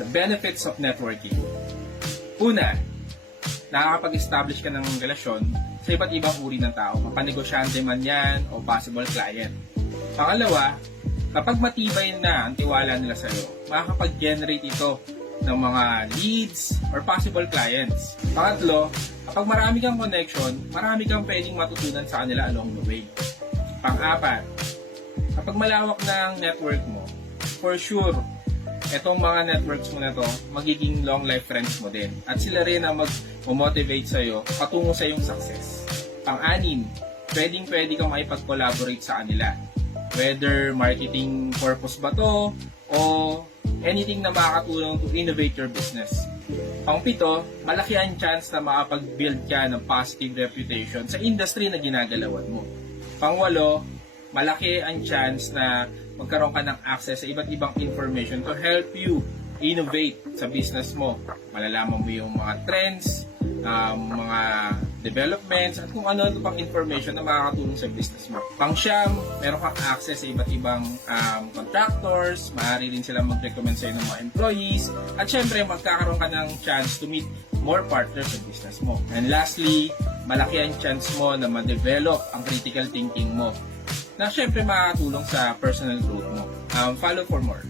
The benefits of networking. Una, nakakapag-establish ka ng relasyon sa iba't ibang uri ng tao, mapanegosyante man yan o possible client. Pangalawa, kapag matibay na ang tiwala nila sa iyo, makakapag-generate ito ng mga leads or possible clients. Pangatlo, kapag marami kang connection, marami kang pwedeng matutunan sa kanila along the way. Pang-apat, kapag malawak na ang network mo, for sure, etong mga networks mo na to, magiging long life friends mo din. At sila rin ang mag-motivate sa'yo patungo sa iyong success. Pang-anim, pwede kang makipag-collaborate sa kanila. Whether marketing purpose ba to, o anything na makakatulong to innovate your business. Pang-pito, malaki ang chance na makapag-build ka ng positive reputation sa industry na ginagalawan mo. Pang-walo, malaki ang chance na magkaroon ka ng access sa iba't ibang information to help you innovate sa business mo. Malalaman mo yung mga trends, mga developments, at kung ano pang information na makakatulong sa business mo. Pang-siyam, meron kang access sa iba't ibang contractors, maaari rin sila mag-recommend sa'yo ng mga employees, at syempre magkakaroon ka ng chance to meet more partners sa business mo. And lastly, malaki ang chance mo na ma-develop ang critical thinking mo, na syempre makakatulong sa personal growth mo. Follow for more.